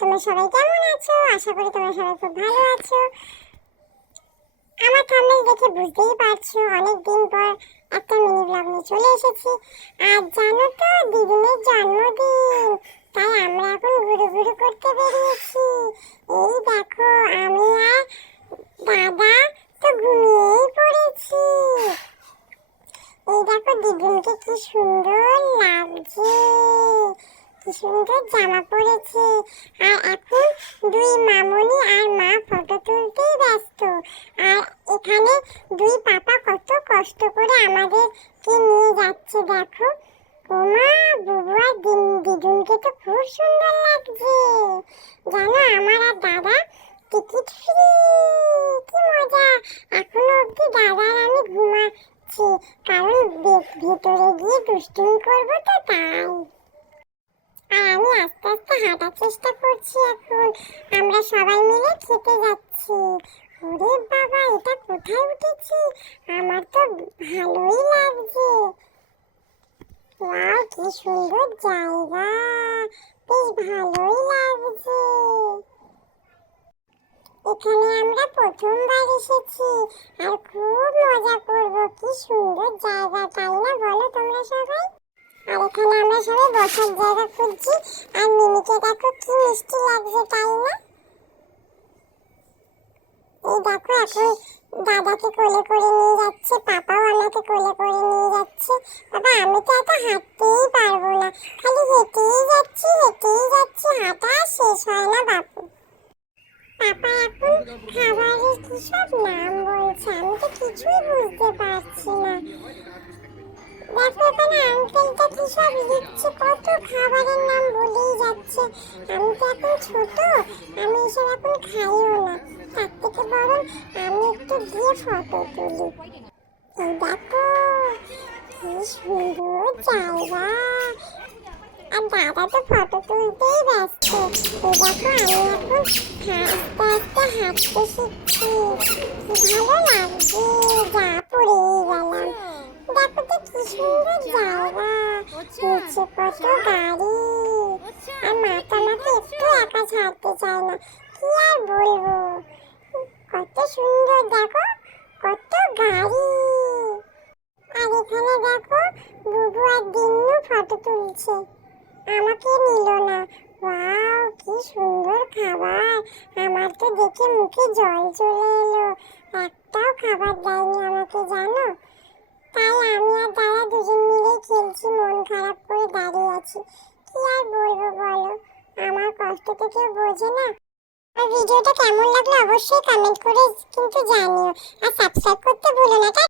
তোমরা সবাই কেমন আছো? আশা করি তোমরা সবাই খুব ভালো আছো। আমার থাম্বনেল দেখে বুঝতেই পারছো অনেক দিন পর একটা মিনি ব্লগ নিয়ে চলে এসেছি। আজ জানো তো দিদিনের জন্মদিন, তাই আমরা এখন ঘুরু করতে বেরিয়েছি। এই দেখো আমি আর দাদা তো ঘুমিয়েই পড়েছি। এই দেখো দিদিনকে কি সুন্দর লাগছে, কি সুন্দর জামা পরেছে। আর এখন দুই মামুনি আর মা ফটো তুলতেই ব্যস্ত। আর এখানে দুই পাপা কত কষ্ট করে আমাদেরকে নিয়ে যাচ্ছে দেখো। ওমা বুবু আর দিদুনকে তো খুব সুন্দর লাগছে। জানো আমার আর দাদা টিকিট ফ্রি, কি মজা। এখনো অব্দি দাদা আর আমি ঘুমাচ্ছি, কারণ ভেতরে গিয়ে দুষ্টুমি করবো তো তাই। আর আমি আস্তে আস্তে হাঁটার চেষ্টা করছি। এখন আমরা সবাই মিলে খেতে যাচ্ছি। ওরে বাবা, এটা কোথায় উঠেছি? আমার তো ভালোই লাগছে। ওয়াও, কি সুন্দর জায়গা, বেশ ভালোই লাগছে। এখানে আমরা প্রথমবার এসেছি আর খুব মজা করব। কি সুন্দর জায়গা, তাই না বলো তোমরা সবাই? আর এখানে আমরা সবাই বসার জায়গা খুঁজছি। আর মিমিকে দেখো কি মিষ্টি লাগছে, তাই না? এই দেখো এখন দাদাকে কোলে করে নিয়ে যাচ্ছে, পাপাও আমাকে কোলে করে নিয়ে যাচ্ছে। বাবা আমি তো এত হাঁটতেই পারবো না, খালি হেঁটেই যাচ্ছি হাঁটা শেষ হয় না বাপু। পাপা এখন খাবারের কি সব নাম বলছে, আমি তো কিছুই বুঝতে পারছি না। দেখো এখানে আঙ্কেলটা কি সব লিখছে, কত খাবারের নাম বলেই যাচ্ছে। আমি তো এখন ছোট, আমি এসব এখন খাইও না। তার থেকে বরং আমি একটু গিয়ে ফটো তুলি। এই দেখো কি সুন্দর জায়গা। আর দাদা তো ফটো তুলতেই ব্যস্ত। এই দেখো আমি এখন আস্তে আস্তে হাঁটতে শিখছি, কি ভালো লাগছে, যা পড়েই গেলাম। দেখো তো কি সুন্দর জায়গা, নিচে কত গাড়ি। আর মা তো আমাকে একটু একা ছাড়তে চায় না, কি আর বলবো। কত সুন্দর দেখো, কত গাড়ি। আর এখানে দেখো বুবু আর দিন্নু ফটো তুলছে, আমাকে নিল না। ওয়াও, কি সুন্দর খাবার। আমার তো দেখে মুখে জল চলে এলো। একটাও খাবার দেয়নি আমাকে, জানো। তাই আমি আর দাদা দুজন মিলে খেলছি, মন খারাপ করে দাঁড়িয়ে আছি। কি আর বলবো বলো, আমার কষ্ট তো কেউ বোঝে না। আর ভিডিওটা কেমন লাগলো অবশ্যই কমেন্ট করে কিন্তু জানিও, আর সাবস্ক্রাইব করতে ভুলো না।